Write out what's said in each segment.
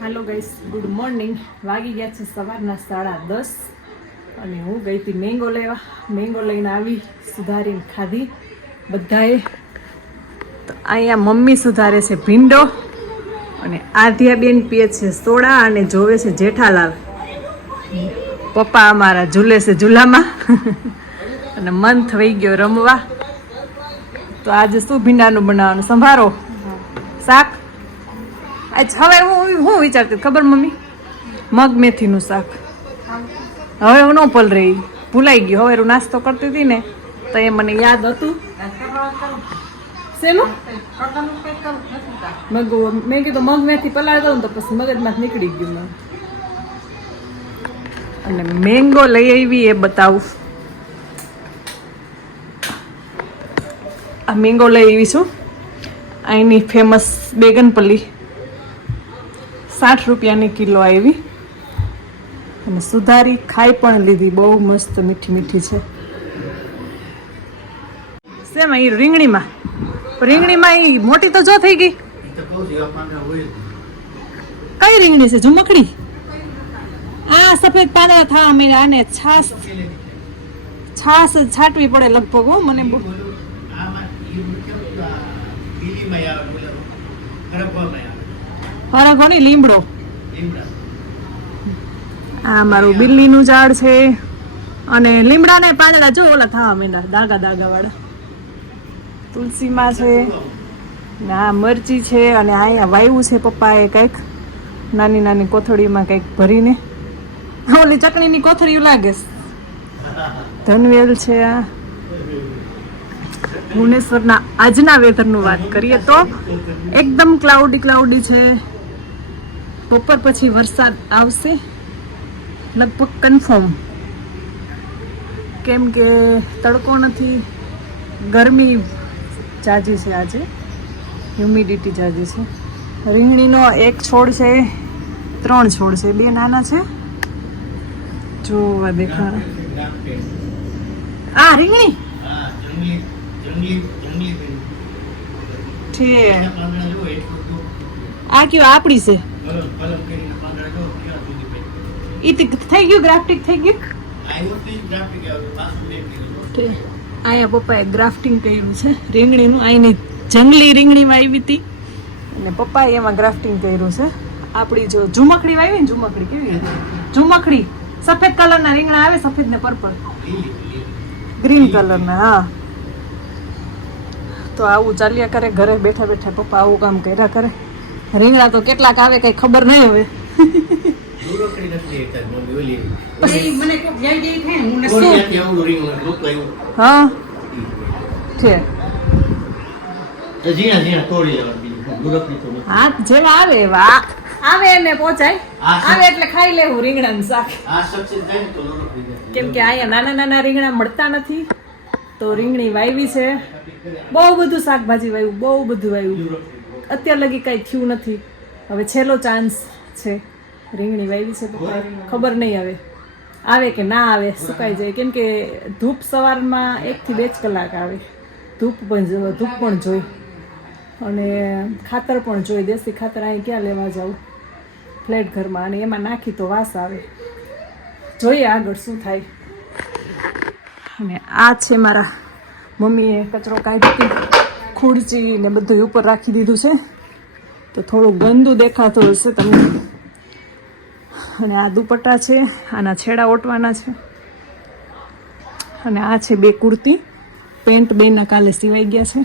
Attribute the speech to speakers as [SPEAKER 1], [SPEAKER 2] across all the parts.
[SPEAKER 1] હાલો guys good morning વાગી ગયા છે સવારના સાડા દસ અને હું ગઈ હતી મેંગો લેવા. મેંગો લઈને આવી સુધારીને ખાધી બધાએ. તો અહીંયા મમ્મી સુધારે છે ભીંડો અને આધ્યાબેન પીએ છે સોડા અને જોવે છે જેઠાલાલ. પપ્પા અમારા ઝૂલે છે ઝૂલામાં. અને મન થઈ ગયો રમવા. તો આજે શું ભીંડાનું બનાવવાનું? સંભારો? શાક? આજ હવે હું હું વિચારતી ખબર મમ્મી? મગ, મેથીનું શાક. હવે હું ન પલ રહી. ભૂલાઈ ગયું. હવે હું નાસ્તો કરતી હતી ને, તો એ મને યાદ હતું. શેનું? મગ, મેં કીધું મગ, મેથી પલાળી તો પછી મગજમાં નીકળી ગયું મને. અને મેંગો લઈ આવી એ બતાવું. આ મેંગો લઈ આવી છું. અહીંની ફેમસ બેગનપલ્લી. સાઠ રૂપિયાની કિલો આવી. અને સુધારી ખાઈ પણ લીધી. બહુ મસ્ત મીઠી મીઠી છે. સેમ એ રીંગણીમાં. રીંગણીમાં એ મોટી તો જો થઈ ગઈ. કઈ રીંગણી છે? ઝુમકડી આ સફેદ પાંદડા થવા માંડ્યા આને છાસ છાસ છાંટવી પડે લગભગ હો, મને બહુ. ફરક લીમડો. આ મારું બિલ્લીનું ઝાડ છે. અને લીમડાને પાંદડા જો ઓલા થવા માંડ્યા, દાગા દાગા વાળા. તુલસીમાં છે, ને આ મરચી છે, અને અહીંયા વાયુ છે પપ્પાએ કંઈક. નાની નાની કોથળીમાં કંઈક ભરીને. ઓલી ચટણીની કોથળીઓ લાગે ધનવેલ છે આ. ભુવનેશ્વરના આજના વેધરનું વાત કરીએ તો એકદમ ક્લાઉડી ક્લાઉડી છે. બપોર પછી વરસાદ આવશે. લગભગ કન્ફર્મ કેમ કે તડકો નથી, ગરમી જાજી છે આજે. હ્યુમિડિટી જાજી છે. રીંગણીનો એક છોડ છે, ત્રણ છોડ છે. બે નાના છે. જોવા દેખાડા આ રીંગણી? આ કયો? આપડી છે. ઈ થઈ ગયું ગ્રાફ્ટિંગ થઈ ગયું અહીંયા પપ્પાએ ગ્રાફ્ટિંગ કર્યું છે. રીંગણીનું અહીંની જંગલી રીંગણીમાં આવી હતી. અને પપ્પાએ એમાં ગ્રાફ્ટિંગ કર્યું છે. આપણી જો ઝુમકડી વાવી ને ઝુમકડી કેવી ઝુમકડી સફેદ કલરના રીંગણા આવે સફેદ ને પર્પલ. ગ્રીન કલરના હા. તો આવું ચાલ્યા કરે ઘરે બેઠા બેઠા પપ્પા આવું કામ કર્યા કરે. રીંગણા તો કેટલાક આવે કઈ ખબર નહીં હવે. હા છે. જેવા આવે એવા. આવે એને પહોંચાય આવે એટલે ખાઈ લેવું રીંગણાનું શાક. કેમ કે અહીંયા નાના નાના રીંગણા મળતા નથી તો રીંગણી વાવી છે. બહુ બધું શાકભાજી વાવ્યું બહુ બધું વાવ્યું અત્યાર લગી કાંઈ થયું નથી. હવે છેલ્લો ચાન્સ છે. રીંગણી વાવી છે તો ખબર નહીં આવે આવે કે ના આવે સુકાઈ જાય. કેમ કે ધૂપ સવારમાં એકથી બે જ કલાક આવે. ધૂપ પણ ધૂપ પણ જોઈ. અને ખાતર પણ જોઈ. દેશી ખાતર અહીં ક્યાં લેવા જાઉં? ફ્લેટ ઘરમાં. અને એમાં નાખી તો વાસ આવે. જોઈએ આગળ શું થાય. અને આ છે મારા મમ્મીએ કચરો કાઢી ખુરચી ને બધું ઉપર રાખી દીધું છે. તો થોડું ગંદુ દેખાતું હશે તમને. અને આ દુપટ્ટા છે, આના છેડા ઓટવાના છે. અને આ છે બે કુર્તી. પેન્ટ બેના કાલે સિવાઈ ગયા છે.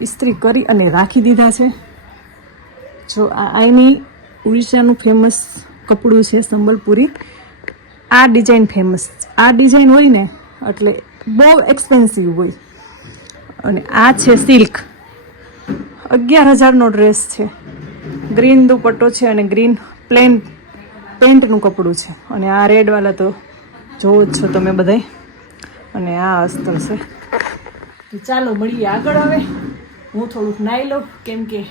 [SPEAKER 1] ઇસ્ત્રી કરી અને રાખી દીધા છે. જો આ આઈની ઉડીસાનું ફેમસ કપડું છે સંબલપુરી. આ ડિઝાઇન ફેમસ આ ડિઝાઇન હોય ને, એટલે બહુ એક્સપેન્સિવ હોય. અને આ છે સિલ્ક. અગિયાર હજારનો ડ્રેસ છે. ગ્રીન દુપટ્ટો છે અને ગ્રીન પ્લેન પેન્ટનું કપડું છે. અને આ રેડવાળા તો જોવો જ છો તમે બધાય. અને આ અસ્તર છે. ચાલો મળીએ આગળ હવે. હું થોડુંક નાહી લઉં, કેમ કે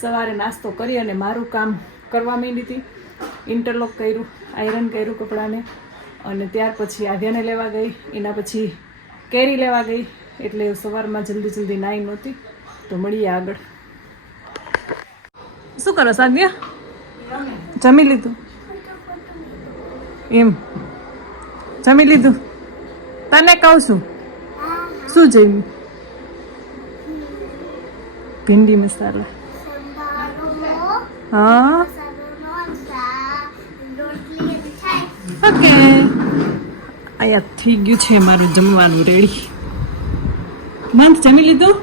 [SPEAKER 1] સવારે નાસ્તો કરી અને મારું કામ કરવા માંડી હતી. ઇન્ટરલોક કર્યું આયરન કર્યું કપડાને. અને ત્યાર પછી આધ્યાને લેવા ગઈ. એના પછી કેરી લેવા ગઈ. એટલે સવારમાં જલ્દી જલ્દી નાહી નહોતી, તો મળીએ આગળ. શું કરો સાધ્યા જમી લીધું? એમ. જમી લીધું? તને કહું છું. શું જમ્યું? ભીંડી મસાલા. હા? ઓકે. અહીંયા થઈ ગયું છે મારું જમવાનું રેડી. મંથ જમી લીધું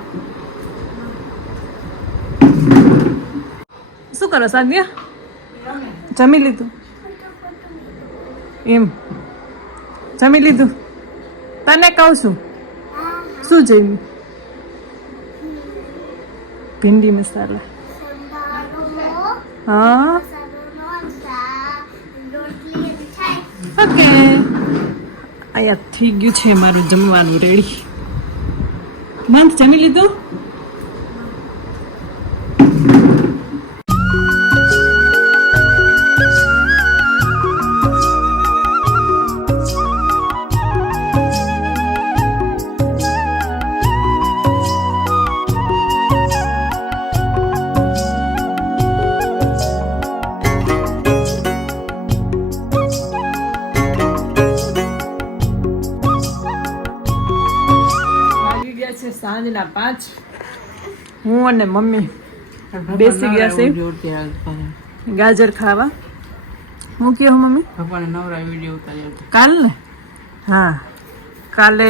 [SPEAKER 1] શું કરો સાધ્ય જમી લીધું એમ જમી લીધું તને કહું છું શું જમ્યું ભીંડી મસાલા હા ઓકે અહીંયા થઈ ગયું છે મારું જમવાનું રેડી મંથ જમી લીધું? સાંજના પાંચ. હું અને મમ્મી બેસી ગયા છે ગાજર ખાવા. હું કહું મમ્મી?
[SPEAKER 2] ભગવાન નવરા વીડિયો ઉતાર્યો
[SPEAKER 1] કાલ ને હા. કાલે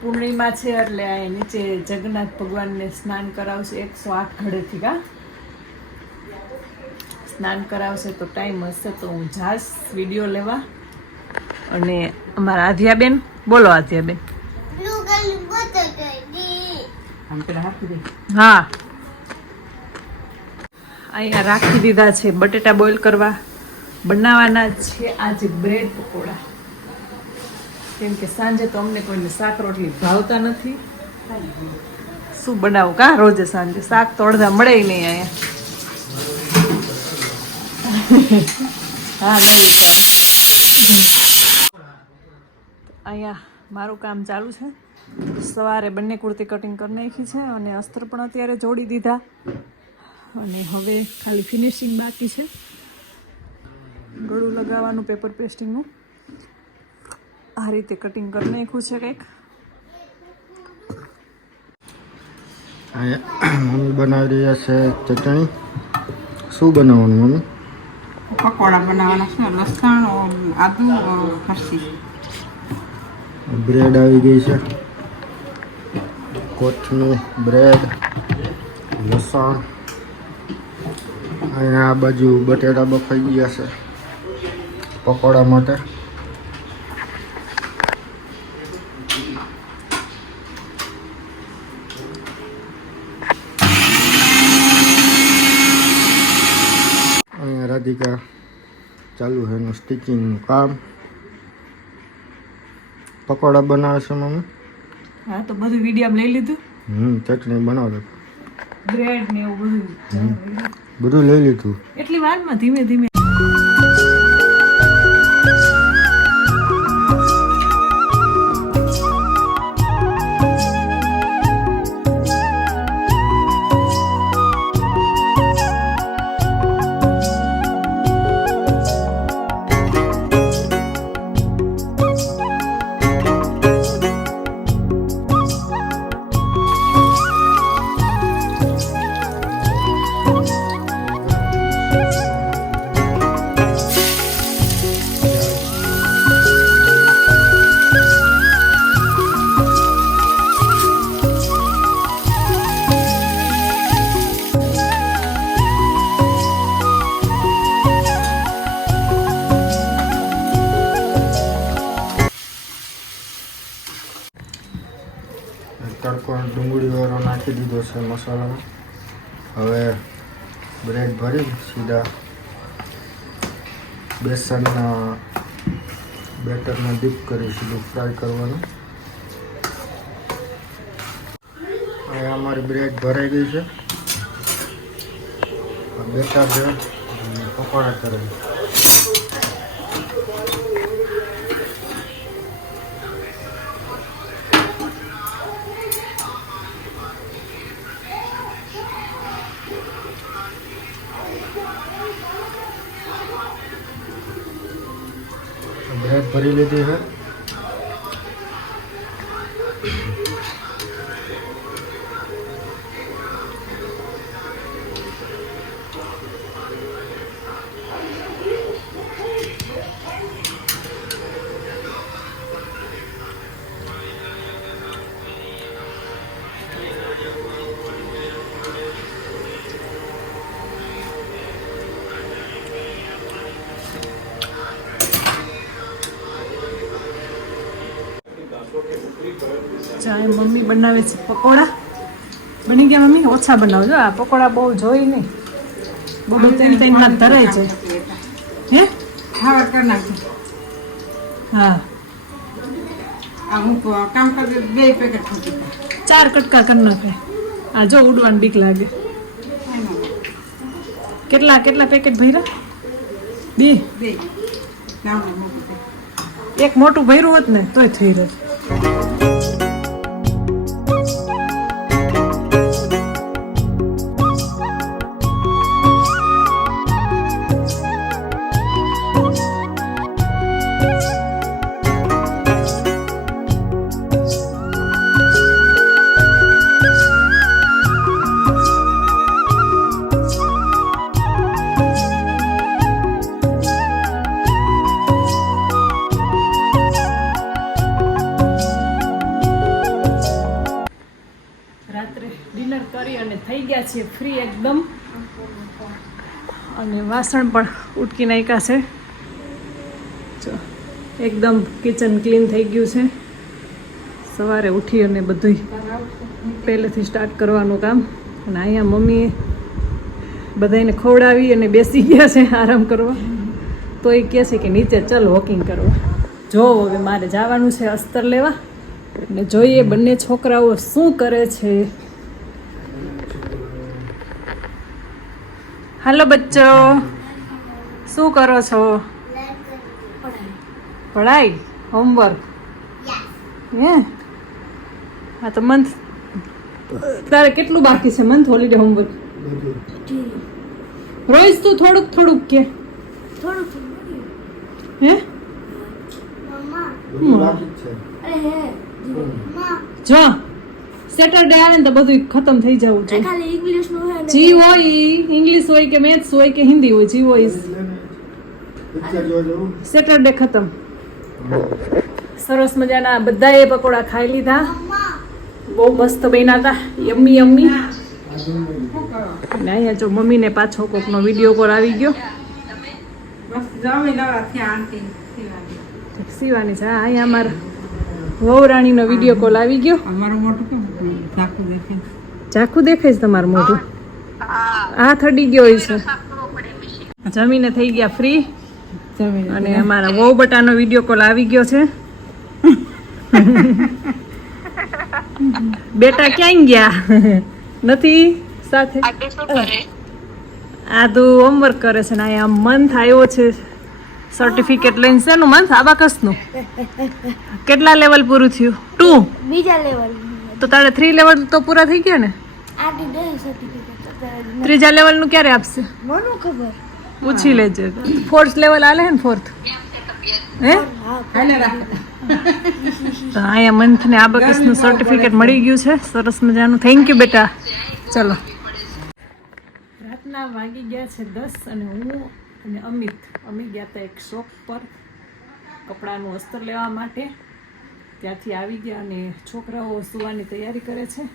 [SPEAKER 1] પૂર્ણિમા છે એટલે આ નીચે જગન્નાથ ભગવાનને સ્નાન કરાવશે એકસો આઠ ઘડેથી કા સ્નાન કરાવશે તો ટાઈમ હશે તો હું જાશ વીડિયો લેવા. અને અમારા આધ્યાબેન બોલો આધ્યાબેન. હા. અહીંયા રાખી દીધા છે બટેટા બોઇલ કરવા. બનાવવાના છે આજે બ્રેડ પકોડા. કેમ કે સાંજે તો અમને કોઈને શાક રોટલી ભાવતા નથી. શું બનાવું? કા રોજે સાંજે? શાક તો અડધા મળે નહીં અહીંયા. હા નહીં ચાલ. અહીંયા મારું કામ ચાલુ છે. સવારે બંને કુર્તી કટિંગ કરી નાખી છે અને અસ્ત્ર પણ અત્યારે જોડી દીધા અને હવે ખાલી ફિનિશિંગ બાકી છે ગળું લગાવવાનું પેપર પેસ્ટિંગનું આ રીતે કટિંગ કરી નાખ્યું છે કંઈક
[SPEAKER 3] અહીંયા મમ્મી બનાવી રહ્યા છે ચટણી શું બનાવવાનું મમ્મી
[SPEAKER 2] પકોડા બનાવવાના છે લસણ આદુ ફરસી
[SPEAKER 3] બ્રેડ આવી ગઈ છે કોથમીર બ્રેડ લસણ અહીંયા આ બાજુ બટેટા બફાઈ ગયા છે પકોડા માટે અહીંયા રાધિકા ચાલુ છે એનું સ્ટિચિંગનું કામ પકોડા બનાવે છે મમ્મી
[SPEAKER 1] હા તો બધું વીડિયો લઈ લીધું?
[SPEAKER 3] હમ ચટણી બનાવે.
[SPEAKER 1] બ્રેડ ને એવું બધું.
[SPEAKER 3] બધું લઈ લીધું.
[SPEAKER 1] એટલી વારમાં ધીમે ધીમે
[SPEAKER 3] તડકો ડુંગળી વાળો નાખી દીધો છે મસાલામાં હવે બ્રેડ ભરી સીધા બેસનના બેટરમાં ડીપ કરી સીધું ફ્રાય કરવાનું. હવે અમારી બ્રેડ ભરાઈ ગઈ છે. બેટર છે. પકોડા કરે ભરી લીધી છે.
[SPEAKER 1] ચાય મમ્મી બનાવે છે પકોડા. બની ગયા મમ્મી? ઓછા બનાવજો આ પકોડા બહુ જોઈ નહીં. બહુ ત્રણ ત્રણમાં ધરાય છે. હે? હા.
[SPEAKER 2] આ હું કામ કરી બે પેકેટ મૂકી
[SPEAKER 1] ચાર કટકા કરી નાખે. આ જો ઉડવાની બીક લાગે. કેટલા કેટલા પેકેટ ભર્યા? બે. એક મોટું ભર્યું હોત ને તોય થઈ રહે ગયા છીએ ફ્રી એકદમ. અને વાસણ પણ ઉટકી નાખ્યા છે. જો, એકદમ કિચન ક્લીન થઈ ગયું છે. સવારે ઉઠી અને બધું પહેલેથી સ્ટાર્ટ કરવાનું કામ. અને અહીંયા મમ્મીએ બધાને ખવડાવી અને બેસી ગયા છે આરામ કરવા. તો એ કહે છે કે નીચે ચલ વોકિંગ કરવા. જો, હવે મારે જવાનું છે અસ્તર લેવા. ને જોઈએ બંને છોકરાઓ શું કરે છે. હાલો બચ્ચો શું કરો છો? પઢાઈ હોમવર્ક? હે? હા તો મંથ તારે કેટલું બાકી છે? મંથ હોલિડે હોમવર્ક રોજ તું થોડુંક થોડુંક કે. હે?
[SPEAKER 3] જો.
[SPEAKER 1] સેટરડે આવે ને તો બધું ખતમ થઈ જવું જોઈએ
[SPEAKER 4] ખાલી ઇંગ્લિશનું હે
[SPEAKER 1] જી હોય ઇંગ્લિશ હોય કે મેથ્સ હોય કે હિન્દી હોય જી હોય. સેટરડે ખતમ. સરસ મજાના બધાએ પકોડા ખાઈ લીધા. બહુ મસ્ત બન્યા હતા યમ્મી યમ્મી. અહીંયા જો મમ્મીને પાછો કોકનો વીડિયો કોલ આવી ગયો. સીવાની છે અહીંયા અમારા વહુરાણીનો વીડિયો કોલ આવી ગયો.
[SPEAKER 2] અમારું
[SPEAKER 1] દેખાય છે. તમારું મોઢું? આ થડી ગયો હોય છે. જમીને થઈ ગયા ફ્રી
[SPEAKER 2] જમી
[SPEAKER 1] અને અમારા વહુ બટાનો વીડિયો કોલ આવી ગયો છે. બેટા ક્યાં ગયા? નથી? સાથે? આ તો હોમવર્ક કરે છે ને અહીંયા મન થયો છે. સર્ટિફિકેટ લઈને શેનું મંથ આબાકસનું કેટલા લેવલ પૂરું થયું? ટુ
[SPEAKER 4] બીજા લેવલ
[SPEAKER 1] તો તારે થ્રી લેવલ તો પૂરા થઈ ગયા ને? ત્રીજા લેવલનું ક્યારે આપશે?
[SPEAKER 4] મને ખબર.
[SPEAKER 1] પૂછી લેજે. ફોર્થ લેવલ આલે હે ને ફોર્થ હે? તો અહીંયા મંથને આબકસનું સર્ટિફિકેટ મળી ગયું છે. સરસ મજાનું. થેન્ક યુ બેટા. ચલો. રાતના વાગી ગયા છે દસ અને હું અને અમિત અમે ગયા હતા એક શોપ પર કપડાનું અસ્તર લેવા માટે. ત્યાંથી આવી ગયા અને છોકરાઓ સુવાની તૈયારી કરે છે.